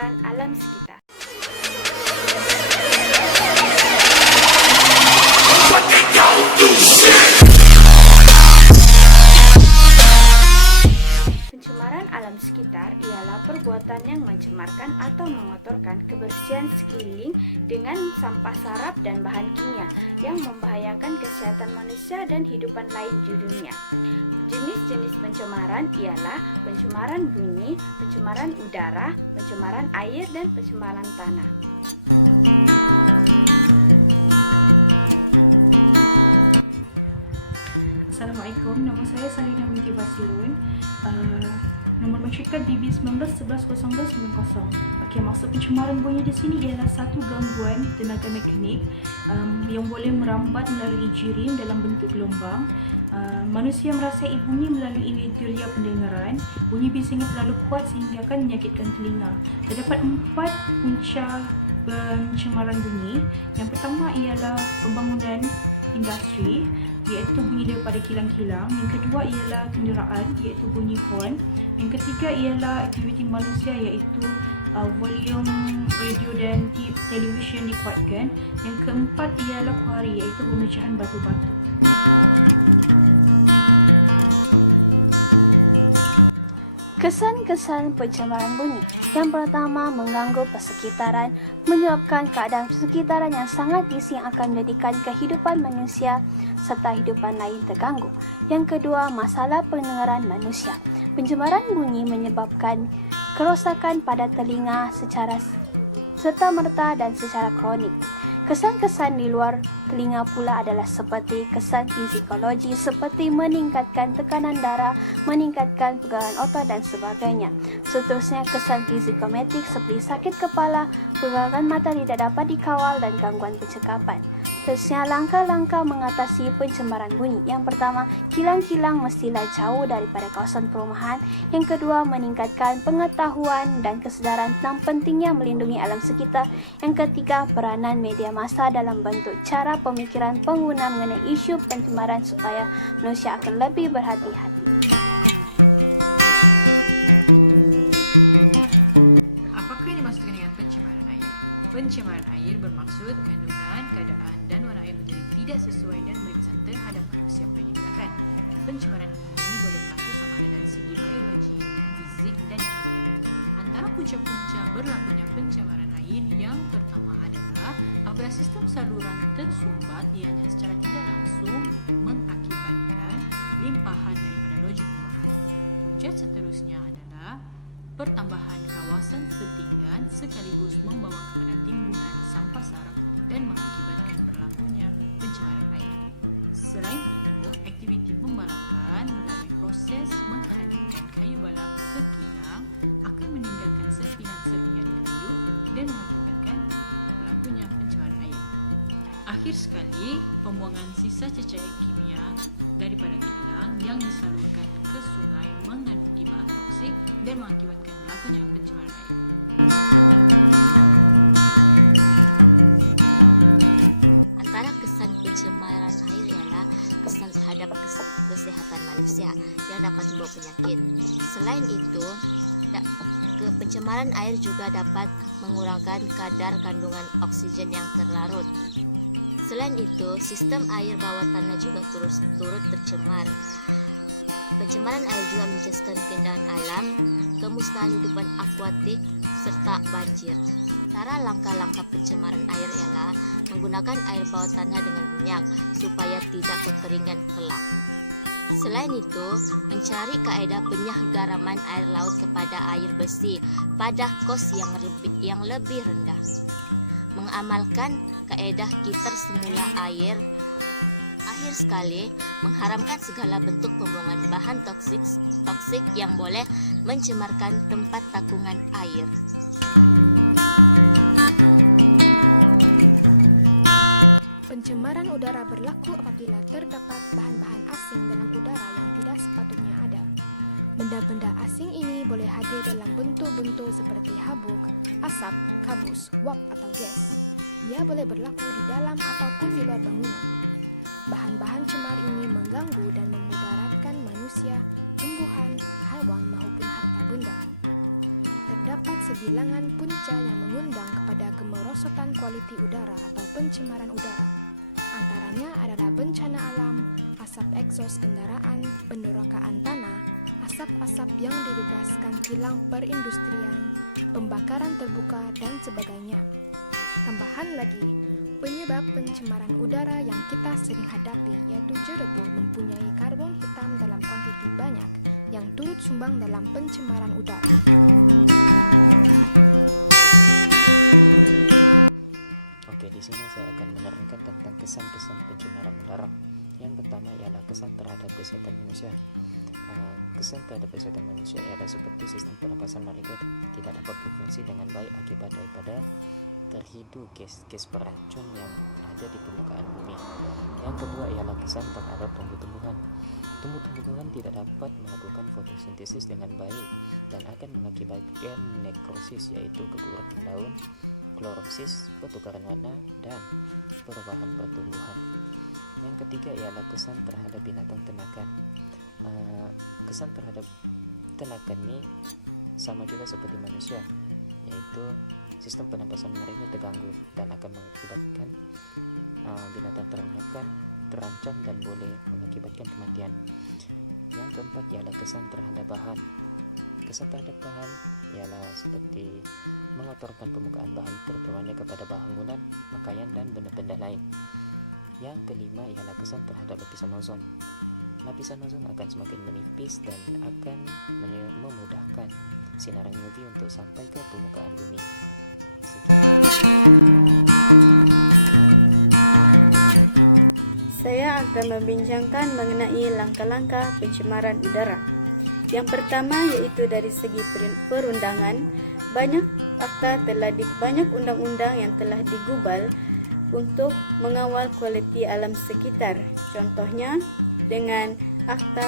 pencemaran alam sekitar. Pencemaran alam sekitar ialah perbuatan yang mencemarkan atau mengotorkan kebersihan sekeliling dengan sampah sarap dan bahan kimia yang membahayakan kesehatan manusia dan hidupan lain di dunia. Jenis-jenis pencemaran ialah pencemaran bunyi, pencemaran udara, pencemaran air, dan pencemaran tanah. Assalamualaikum, nama saya Salina Putri Basiun. Nomor matrikal BB19110090. Okey, maksud pencemaran bunyi di sini ialah satu gangguan tenaga mekanik yang boleh merambat melalui jirin dalam bentuk gelombang. Manusia merasai bunyi melalui ventrilia pendengaran. Bunyi bising terlalu kuat sehingga akan menyakitkan telinga. Terdapat 4 punca pencemaran bunyi. Yang pertama ialah pembangunan industri, iaitu bunyi daripada kilang-kilang. Yang kedua ialah kenderaan, iaitu bunyi horn. Yang ketiga ialah aktiviti manusia, iaitu volume radio dan televisyen dikuatkan. Yang keempat ialah kuari, iaitu pemecahan batu-batu. Kesan-kesan pencemaran bunyi. Yang pertama, mengganggu persekitaran, menyebabkan keadaan persekitaran yang sangat bising yang akan menjadikan kehidupan manusia serta hidupan lain terganggu. Yang kedua, masalah pendengaran manusia. Pencemaran bunyi menyebabkan kerosakan pada telinga secara serta-merta dan secara kronik. Kesan-kesan di luar telinga pula adalah seperti kesan fisikologi seperti meningkatkan tekanan darah, meningkatkan pegangan otot dan sebagainya. Seterusnya, kesan psikometrik seperti sakit kepala, pegangan mata tidak dapat dikawal dan gangguan percakapan. Seterusnya, langkah-langkah mengatasi pencemaran bunyi. Yang pertama, kilang-kilang mestilah jauh daripada kawasan perumahan. Yang kedua, meningkatkan pengetahuan dan kesedaran tentang pentingnya melindungi alam sekitar. Yang ketiga, peranan media massa dalam bentuk cara pemikiran pengguna mengenai isu pencemaran supaya manusia akan lebih berhati-hati. Apakah yang dimaksudkan dengan pencemaran air? Pencemaran air bermaksud kandungan, keadaan, dan warna air yang tidak sesuai dan beringsang terhadap manusia perintahkan. Pencemaran ini boleh berlaku sama ada dari segi biologi, fisik, dan kimia. Antara punca-punca berlakunya pencemaran air yang pertama adalah apabila sistem saluran tersumbat ianya secara tidak langsung mengakibatkan limpahan daripada loji rumah. Dan seterusnya adalah pertambahan kawasan setinggan sekaligus membawa keadaan timbulan sampah sarap dan mengakibatkan berlakunya pencemaran air. Selain itu, aktiviti pembakaran melalui proses menghantarkan kayu balang ke kilang akan meningkatkan serpihan-serpihan debu dan mengakibatkan berlakunya pencemaran air. Akhir sekali, pembuangan sisa cacaran kimia daripada kilang yang disalurkan ke sungai mengandungi bahan toksik dan mengakibatkan berlakunya pencemaran air. Antara kesan pencemaran air ialah kesan terhadap kesehatan manusia yang dapat membawa penyakit. Selain itu, pencemaran air juga dapat mengurangkan kadar kandungan oksigen yang terlarut. Selain itu, sistem air bawah tanah juga turut tercemar. Pencemaran air juga menjelaskan keindahan alam, kemusnahan hidupan akuatik, serta banjir. Antara langkah-langkah pencemaran air ialah menggunakan air bawah tanah dengan bijak supaya tidak kekeringan kelak. Selain itu, mencari kaedah penyahgaraman air laut kepada air bersih pada kos yang lebih rendah. Mengamalkan kaedah gitar semula air. Akhir sekali, mengharamkan segala bentuk pembuangan bahan toksik yang boleh mencemarkan tempat takungan air. Pencemaran udara berlaku apabila terdapat bahan-bahan asing dalam udara yang tidak sepatutnya ada. Benda-benda asing ini boleh hadir dalam bentuk-bentuk seperti habuk, asap, kabus, uap, atau gas. Ia boleh berlaku di dalam atau di luar bangunan. Bahan-bahan cemar ini mengganggu dan memudaratkan manusia, tumbuhan, haiwan maupun harta benda. Terdapat sebilangan punca tentang pencemaran udara. Oke, di sini saya akan menerangkan tentang kesan-kesan pencemaran udara. Yang pertama ialah kesan terhadap kesehatan manusia. Kesan terhadap kesehatan manusia adalah seperti sistem pernapasan mereka tidak dapat berfungsi dengan baik akibat daripada terhidu gas beracun yang ada di permukaan bumi. Yang kedua ialah kesan terhadap tumbuh-tumbuhan. Tumbuh-tumbuhan tidak dapat melakukan fotosintesis dengan baik dan akan mengakibatkan nekrosis, yaitu keguguran daun, kloropsis, pertukaran warna, dan perubahan pertumbuhan. Yang ketiga ialah kesan terhadap binatang ternakan. Kesan terhadap ternakan ini sama juga seperti manusia, yaitu sistem pernapasan mereka terganggu dan akan mengakibatkan binatang ternakan terancam dan boleh mengakibatkan kematian. Yang keempat ialah kesan terhadap bahan. Kesan terhadap bahan ialah seperti mengotorkan permukaan bahan trotoarnya kepada bangunan, pakaian, dan benda-benda lain. Yang kelima ialah kesan terhadap lapisan ozon. Lapisan ozon akan semakin menipis dan akan memudahkan sinar UV untuk sampai ke permukaan bumi. Saya akan membincangkan mengenai langkah-langkah pencemaran udara. Yang pertama yaitu dari segi perundangan, banyak undang-undang yang telah digubal untuk mengawal kualiti alam sekitar. Contohnya dengan Akta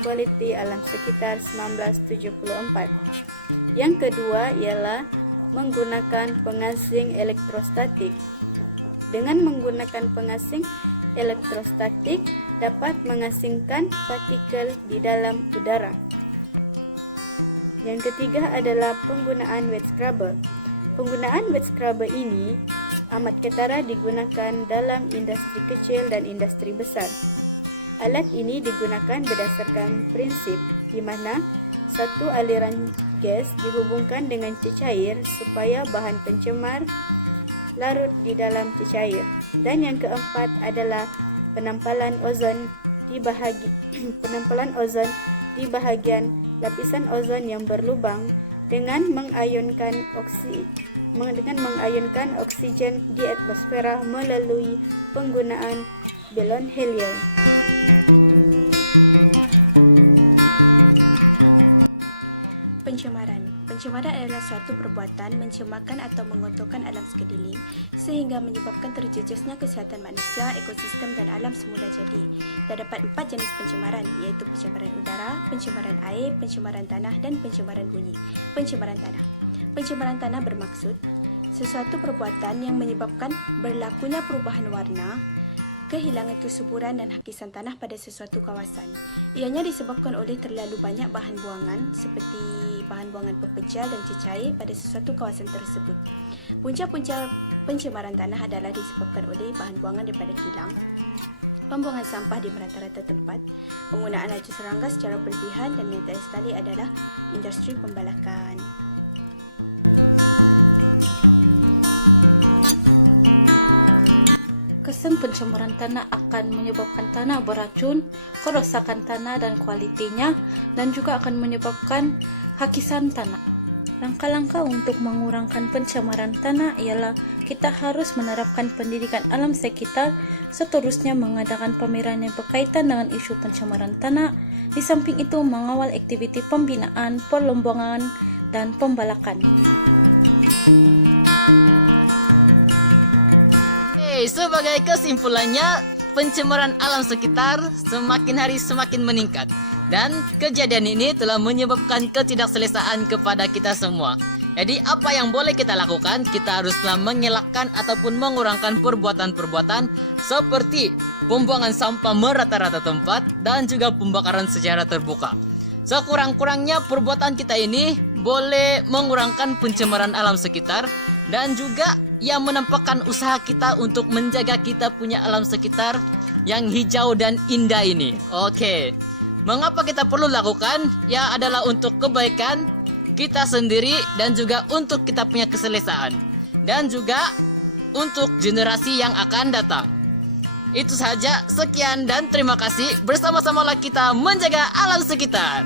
Kualiti Alam Sekitar 1974. Yang kedua ialah menggunakan pengasing elektrostatik. Dengan menggunakan pengasing elektrostatik dapat mengasingkan partikel di dalam udara. Yang ketiga adalah penggunaan wet scrubber. Penggunaan wet scrubber ini amat ketara digunakan dalam industri kecil dan industri besar. Alat ini digunakan berdasarkan prinsip di mana satu aliran gas dihubungkan dengan cecair supaya bahan pencemar larut di dalam cecair. Dan yang keempat adalah penampalan ozon di bahagian lapisan ozon yang berlubang dengan mengayunkan oksigen di atmosfera melalui penggunaan balon helium. Pencemaran adalah suatu perbuatan mencemarkan atau mengotorkan alam sekeliling sehingga menyebabkan terjejesnya kesihatan manusia, ekosistem, dan alam semula jadi. Terdapat 4 jenis pencemaran, yaitu pencemaran udara, pencemaran air, pencemaran tanah, dan pencemaran bunyi. Pencemaran tanah. Pencemaran tanah bermaksud sesuatu perbuatan yang menyebabkan berlakunya perubahan warna, kehilangan kesuburan dan hakisan tanah pada sesuatu kawasan. Ianya disebabkan oleh terlalu banyak bahan buangan seperti bahan buangan pempecah dan cecair pada sesuatu kawasan tersebut. Punca-punca pencemaran tanah adalah disebabkan oleh bahan buangan daripada kilang, pembuangan sampah di rata-rata tempat, penggunaan racun serangga secara berlebihan, dan yang terakhir sekali adalah industri pembalakan. Kesan pencemaran tanah akan menyebabkan tanah beracun, kerusakan tanah dan kualitinya, dan juga akan menyebabkan hakisan tanah. Langkah-langkah untuk mengurangkan pencemaran tanah ialah kita harus menerapkan pendidikan alam sekitar, seterusnya mengadakan pameran yang berkaitan dengan isu pencemaran tanah. Di samping itu mengawal aktiviti pembinaan, perlombangan, dan pembalakan. Sebagai kesimpulannya, pencemaran alam sekitar semakin hari semakin meningkat dan kejadian ini telah menyebabkan ketidakselesaan kepada kita semua. Jadi apa yang boleh kita lakukan? Kita haruslah mengelakkan ataupun mengurangkan perbuatan-perbuatan seperti pembuangan sampah merata-rata tempat dan juga pembakaran secara terbuka. Sekurang-kurangnya perbuatan kita ini boleh mengurangkan pencemaran alam sekitar dan juga yang menampakkan usaha kita untuk menjaga kita punya alam sekitar yang hijau dan indah ini. Oke, mengapa kita perlu lakukan? Ya adalah untuk kebaikan kita sendiri dan juga untuk kita punya keselesaan dan juga untuk generasi yang akan datang. Itu saja, sekian dan terima kasih. Bersama-samalah kita menjaga alam sekitar.